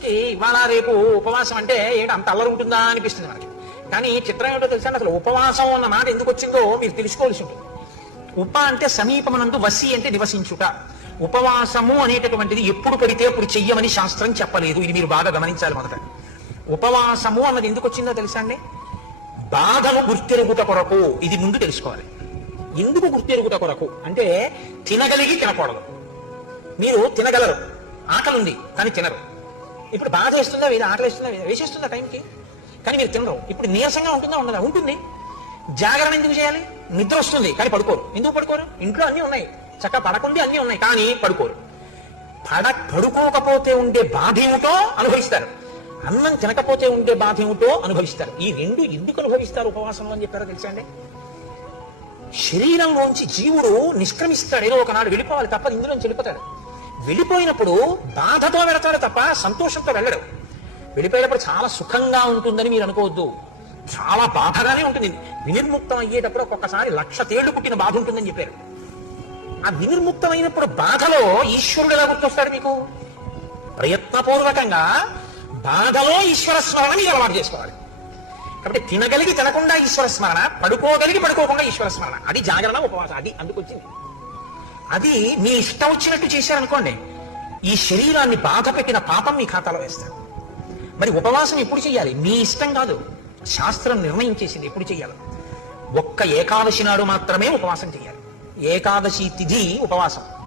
మనిషికి ఇవాళ రేపు ఉపవాసం అంటే ఏంటి అంత అల్లరి ఉంటుందా అనిపిస్తుంది మనకి. కానీ చిత్రం ఏంటో తెలుసా, అసలు ఉపవాసం అన్న మాట ఎందుకు వచ్చిందో మీరు తెలుసుకోవాల్సి ఉంటుంది. ఉప అంటే సమీపమనందు, వసి అంటే నివసించుట. ఉపవాసము అనేటటువంటిది ఎప్పుడు పడితే అప్పుడు చెయ్యమని శాస్త్రం చెప్పలేదు. ఇది మీరు బాగా గమనించాలి. మొదట ఉపవాసము అన్నది ఎందుకు వచ్చిందో తెలుసా అండి? బాధను గుర్తెరుగుట కొరకు. ఇది ముందు తెలుసుకోవాలి. ఎందుకు గుర్తెరుగుట కొరకు అంటే తినగలిగి తినకూడదు. మీరు తినగలరు, ఆకలి ఉంది కానీ తినరు. ఇప్పుడు బాధ వేస్తుందా, వేది ఆకలి వేస్తుందా, వేసేస్తుందా టైంకి, కానీ మీరు తినరు. ఇప్పుడు నీరసంగా ఉంటుందా, ఉండదా? ఉంటుంది. జాగరణ ఎందుకు చేయాలి? నిద్ర వస్తుంది కానీ పడుకోరు. ఎందుకు పడుకోరు? ఇంట్లో అన్నీ ఉన్నాయి, చక్కగా పడకుండి అన్నీ ఉన్నాయి, కానీ పడుకోరు. పడుకోకపోతే ఉండే బాధ ఏమిటో అనుభవిస్తారు, అన్నం తినకపోతే ఉండే బాధ ఏమిటో అనుభవిస్తారు. ఈ రెండు ఎందుకు అనుభవిస్తారు ఉపవాసంలో అని చెప్పారో తెలుసా అండి? శరీరంలోంచి జీవుడు నిష్క్రమిస్తాడు, ఏదో ఒకనాడు వెళ్ళిపోవాలి తప్ప ఇందులోంచి వెళ్ళిపోతాడు. వెళ్ళిపోయినప్పుడు బాధతో వెళతాడు తప్ప సంతోషంతో వెళ్ళడు. వెళ్ళిపోయేటప్పుడు చాలా సుఖంగా ఉంటుందని మీరు అనుకోవద్దు, చాలా బాధగానే ఉంటుంది. వినిర్ముక్తం అయ్యేటప్పుడు ఒక్కొక్కసారి 1,00,000 తేళ్లు పుట్టిన బాధ ఉంటుందని చెప్పారు. ఆ వినిర్ముక్తమైనప్పుడు బాధలో ఈశ్వరుడు ఎలా గుర్తొస్తాడు మీకు? ప్రయత్నపూర్వకంగా బాధలో ఈశ్వర స్మరణ మీరు అలవాటు చేసుకోవాలి. కాబట్టి తినగలిగి తినకుండా ఈశ్వర స్మరణ, పడుకోగలిగి పడుకోకుండా ఈశ్వర స్మరణ, అది జాగరణ ఉపవాసం. అది అందుకొచ్చింది. అది మీ ఇష్టం వచ్చినట్టు చేశారనుకోండి, ఈ శరీరాన్ని బాధ పెట్టిన పాపం మీ ఖాతాలో వేస్తారు. మరి ఉపవాసం ఎప్పుడు చేయాలి? మీ ఇష్టం కాదు, శాస్త్రం నిర్ణయం చేసింది ఎప్పుడు చేయాలి. ఒక్క ఏకాదశి నాడు మాత్రమే ఉపవాసం చేయాలి. ఏకాదశి తిథి ఉపవాసం.